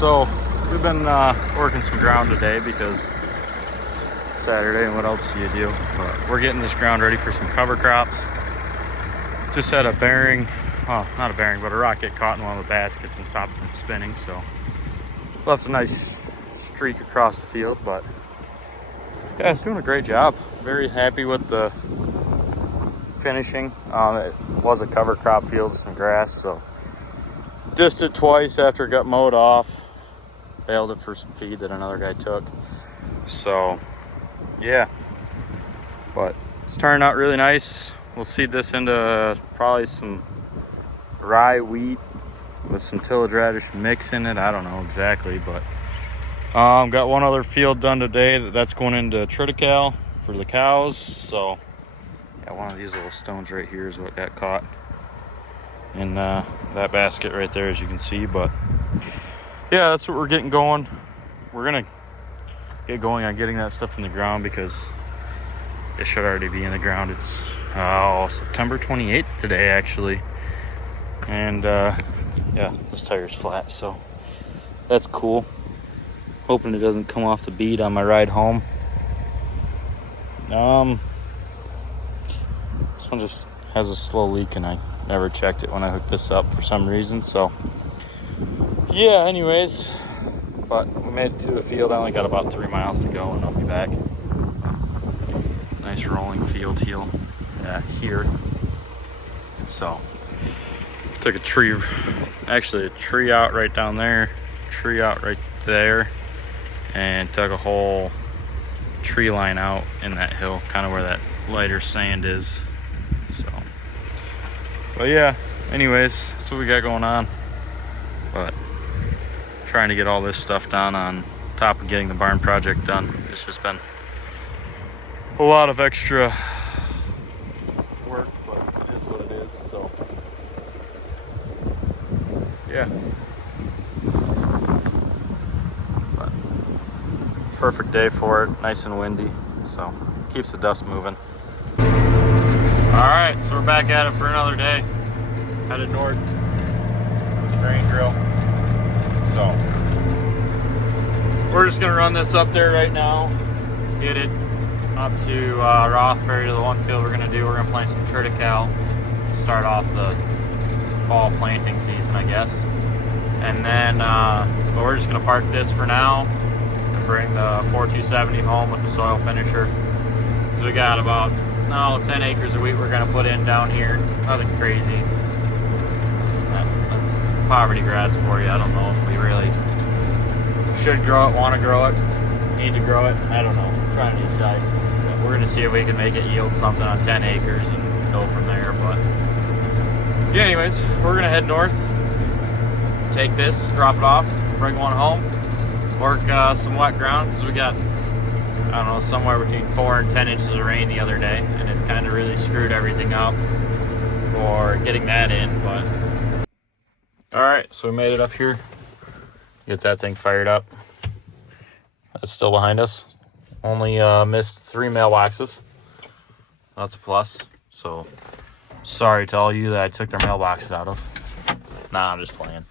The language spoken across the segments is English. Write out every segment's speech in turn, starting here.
So we've been working some ground today because it's Saturday, and what else do you do? But we're getting this ground ready for some cover crops. Just had a bearing, well, not a bearing, but a rock get caught in one of the baskets and stopped from spinning. So left a nice streak across the field, but yeah, it's doing a great job. Very happy with the finishing. It was a cover crop field with some grass, so dissed it twice after it got mowed off. Baled it for some feed that another guy took. So yeah, but it's turning out really nice. We'll seed this into probably some rye wheat with some tillage radish mix in it. I don't know exactly, but got one other field done today that's going into triticale for the cows. So yeah, one of these little stones right here is what got caught in that basket right there, as you can see. But yeah, that's what we're getting going. We're gonna get going on getting that stuff in the ground because it should already be in the ground. It's September 28th today, actually. And yeah, this tire's flat, so that's cool. Hoping it doesn't come off the bead on my ride home. This one just has a slow leak, and I never checked it when I hooked this up for some reason. So yeah, anyways, but we made it to the field. I only got about 3 miles to go, and I'll be back. Nice rolling field here. So took a tree out right down there, tree out right there, and took a whole tree line out in that hill, kind of where that lighter sand is. So, but yeah, anyways, that's what we got going on. But trying to get all this stuff done on top of getting the barn project done. It's just been a lot of extra work, but it is what it is. So yeah, but perfect day for it. Nice and windy, so keeps the dust moving. All right, so we're back at it for another day. Headed north with the grain drill. So we're just gonna run this up there right now, get it up to Rothbury to the one field we're gonna do. We're gonna plant some triticale, start off the fall planting season, I guess. And then, but we're just gonna park this for now and bring the 4270 home with the soil finisher. So we got about 10 acres of wheat we're gonna put in down here. Nothing crazy. That's poverty grass for you. I don't know if we really should grow it, want to grow it, need to grow it. I don't know. I'm trying to decide. But we're gonna see if we can make it yield something on 10 acres and go from there. But yeah, anyways, we're gonna head north, take this, drop it off, bring one home, work some wet ground because we got, I don't know, somewhere between 4 and 10 inches of rain the other day, and it's kind of really screwed everything up for getting that in. But all right, so we made it up here. Get that thing fired up. That's still behind us. Only missed 3 mailboxes. That's a plus. So sorry to all you that I took their mailboxes out of. Nah, I'm just playing.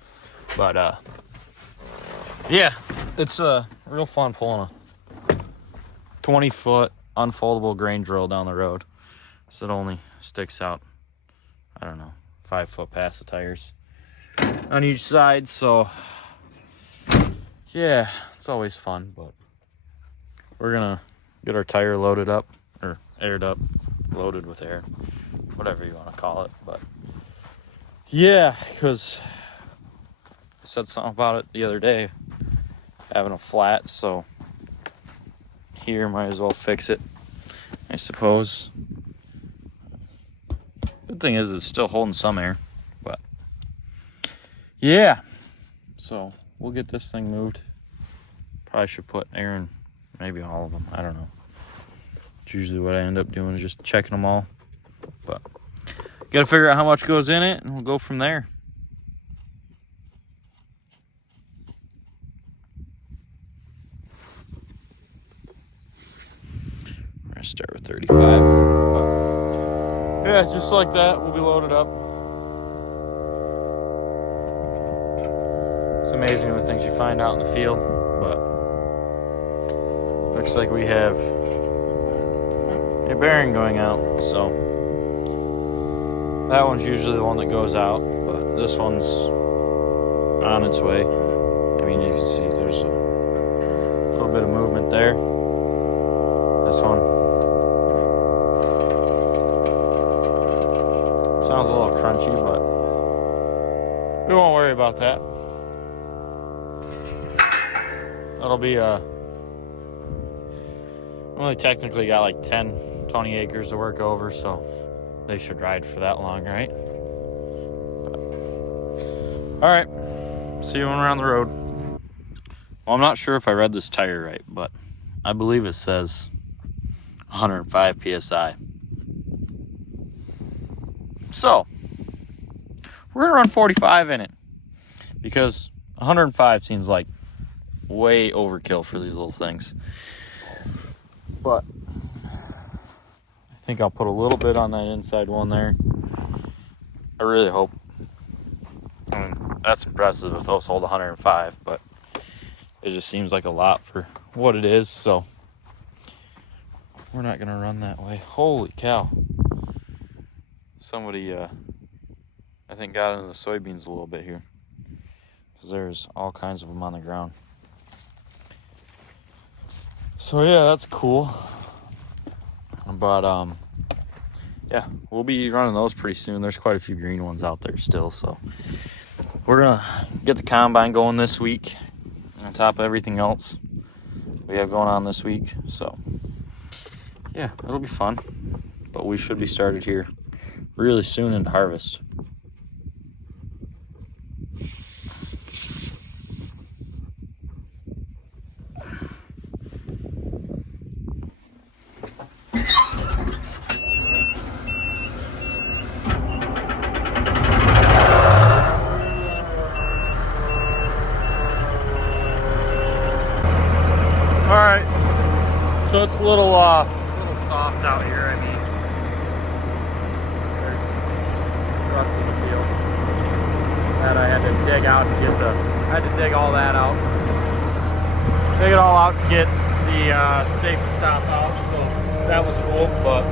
But yeah, it's real fun pulling a 20-foot unfoldable grain drill down the road. So it only sticks out, I don't know, 5 foot past the tires on each side. So yeah, it's always fun. But we're gonna get our tire loaded up, or aired up, loaded with air, whatever you want to call it. But yeah, because I said something about it the other day, having a flat, so here might as well fix it, I suppose. Good thing is it's still holding some air. But yeah, so we'll get this thing moved. Probably should put air in maybe all of them. I don't know. It's usually what I end up doing is just checking them all. But got to figure out how much goes in it, and we'll go from there. We're going to start with 35. Yeah, just like that, we'll be loaded up. Some amazing the things you find out in the field, but looks like we have a bearing going out, so that one's usually the one that goes out, but this one's on its way. I mean, you can see there's a little bit of movement there. This one sounds a little crunchy, but we won't worry about that. That'll be only technically got like 20 acres to work over, so they should ride for that long, right? All right, see you when we're on the road. Well, I'm not sure if I read this tire right, but I believe it says 105 PSI. So, we're gonna run 45 in it because 105 seems like way overkill for these little things. But I think I'll put a little bit on that inside one there. I really hope. I mean, that's impressive if those hold 105, but it just seems like a lot for what it is, so we're not gonna run that way. Holy cow. Somebody, I think got into the soybeans a little bit here, because there's all kinds of them on the ground. So yeah, that's cool. But yeah, we'll be running those pretty soon. There's quite a few green ones out there still, so we're gonna get the combine going this week on top of everything else we have going on this week. So yeah, it'll be fun, but we should be started here really soon into harvest. Alright, so it's a little soft out here. I mean, there's ruts in the field that I had to dig out to get I had to dig all that out. Dig it all out to get the safety stop out, so that was cool, but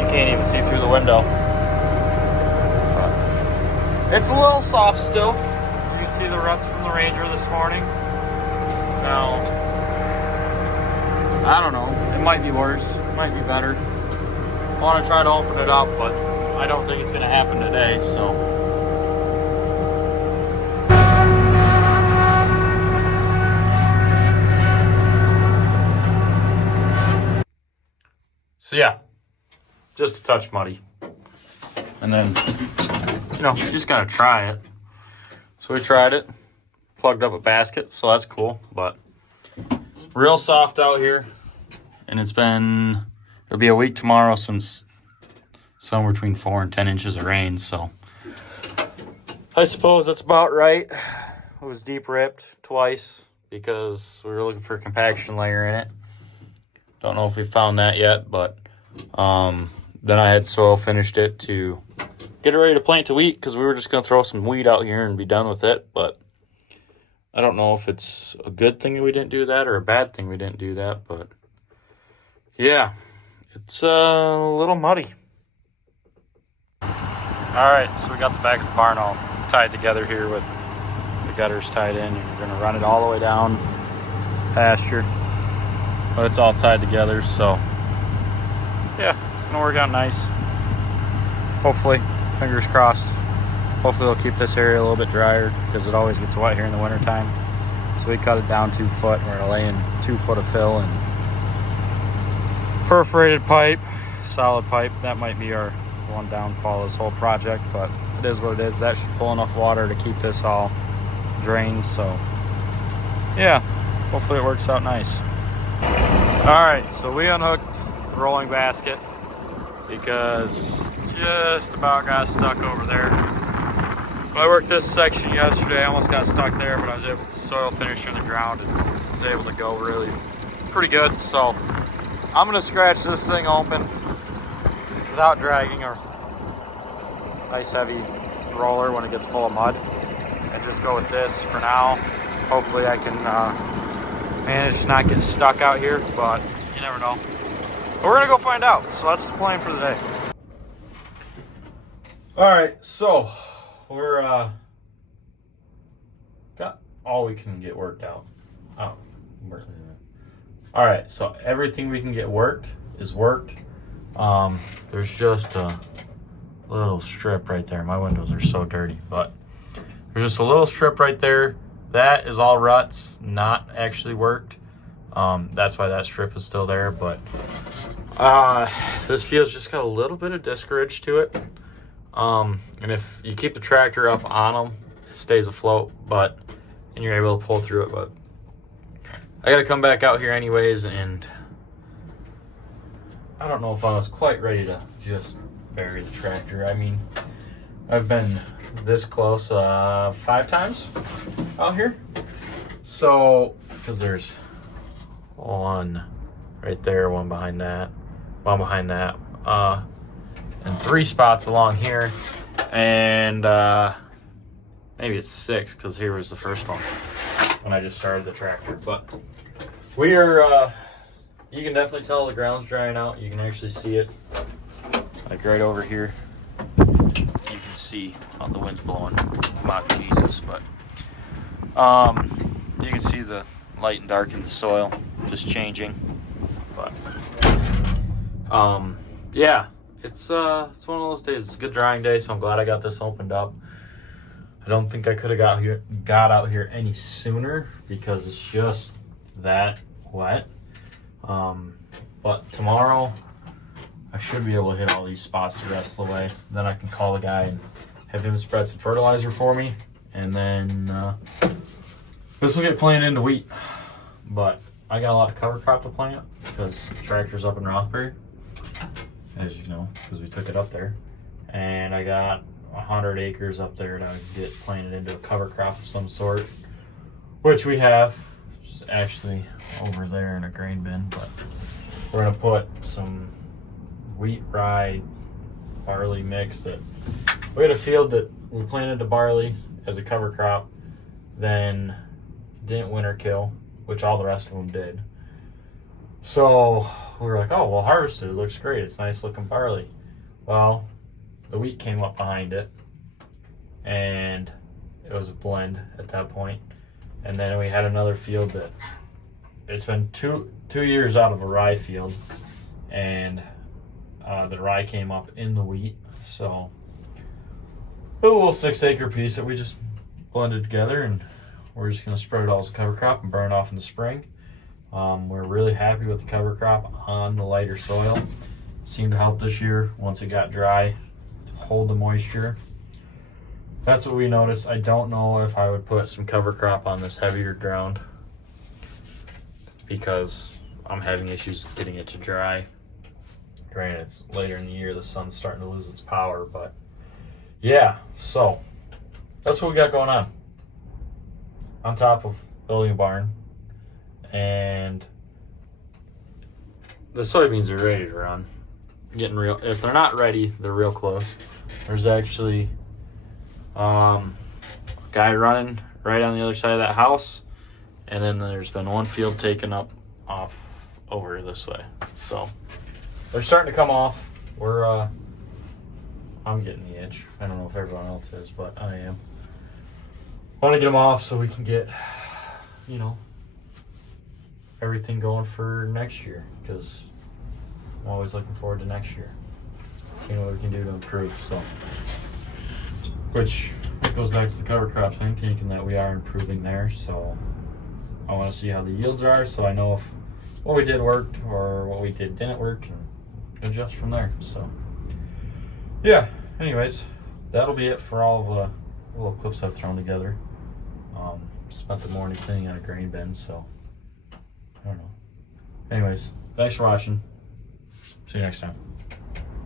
you can't even see through the window. It's a little soft still. You can see the ruts from the Ranger this morning. Now, I don't know, it might be worse, it might be better. I want to try to open it up, but I don't think it's going to happen today, so. So yeah, just a touch muddy. And then, you know, you just got to try it. So we tried it, plugged up a basket, so that's cool, but real soft out here, and it'll be a week tomorrow since somewhere between 4 and 10 inches of rain, so I suppose that's about right. It was deep ripped twice because we were looking for a compaction layer in it. Don't know if we found that yet, but then I had soil finished it to get it ready to plant to wheat because we were just going to throw some weed out here and be done with it, but I don't know if it's a good thing that we didn't do that or a bad thing we didn't do that, but yeah, it's a little muddy. All right, so we got the back of the barn all tied together here with the gutters tied in. We're gonna run it all the way down pasture, but it's all tied together, so yeah, it's gonna work out nice. Hopefully, fingers crossed. Hopefully they'll keep this area a little bit drier because it always gets wet here in the wintertime. So we cut it down 2 foot. We're gonna lay in 2 foot of fill and perforated pipe, solid pipe. That might be our one downfall of this whole project, but it is what it is. That should pull enough water to keep this all drained. So yeah, hopefully it works out nice. All right, so we unhooked the rolling basket because just about got stuck over there. I worked this section yesterday. I almost got stuck there, but I was able to soil finish in the ground and was able to go really pretty good. So I'm gonna scratch this thing open without dragging our nice heavy roller when it gets full of mud and just go with this for now. Hopefully I can manage to not get stuck out here, but you never know. But we're gonna go find out. So that's the plan for the day. All right, so we're got all we can get worked out. Oh, all right, so everything we can get worked is worked. There's just a little strip right there. My windows are so dirty, but there's just a little strip right there. That is all ruts, not actually worked. That's why that strip is still there, but this field's just got a little bit of discourage to it. And if you keep the tractor up on them, it stays afloat, and you're able to pull through it. But I got to come back out here anyways, and I don't know if I was quite ready to just bury the tractor. I mean, I've been this close 5 times out here. So, because there's one right there, one behind that, and 3 spots along here, and maybe it's 6 because here was the first one when I just started the tractor. But we are, you can definitely tell the ground's drying out. You can actually see it, like right over here. You can see how the wind's blowing. My Jesus, but you can see the light and dark in the soil just changing. But yeah, it's one of those days. It's a good drying day, so I'm glad I got this opened up. I don't think I could have got out here any sooner because it's just that wet. But tomorrow I should be able to hit all these spots the rest of the way. Then I can call the guy and have him spread some fertilizer for me, and then this will get planted into wheat. But I got a lot of cover crop to plant because the tractor's up in Rothbury, as you know, because we took it up there. And I got 100 acres up there to get planted into a cover crop of some sort, which we have. It's actually over there in a grain bin, but we're gonna put some wheat, rye, barley mix. That we had a field that we planted the barley as a cover crop, then didn't winter kill, which all the rest of them did. So we were like, oh, we'll harvest it. It looks great. It's nice looking barley. Well, the wheat came up behind it, and it was a blend at that point. And then we had another field that it's been two years out of a rye field, and the rye came up in the wheat. So a little 6-acre piece that we just blended together, and we're just going to spread it all as a cover crop and burn it off in the spring. We're really happy with the cover crop on the lighter soil. Seemed to help this year once it got dry to hold the moisture. That's what we noticed. I don't know if I would put some cover crop on this heavier ground because I'm having issues getting it to dry. Granted, it's later in the year, the sun's starting to lose its power, but yeah, so that's what we got going on top of building a barn. And the soybeans are ready to run. Getting real. If they're not ready, they're real close. There's actually a guy running right on the other side of that house, and then there's been one field taken up off over this way. So they're starting to come off. We're I'm getting the itch. I don't know if everyone else is, but I am. I want to get them off so we can get, you know, everything going for next year, because I'm always looking forward to next year, seeing what we can do to improve. So, which goes back to the cover crop thing, thinking that we are improving there. So I want to see how the yields are, so I know if what we did worked or what we did didn't work, and adjust from there. So yeah, anyways, that'll be it for all of the little clips I've thrown together. Spent the morning cleaning out a grain bin, so I don't know. Anyways, thanks for watching. See you next time.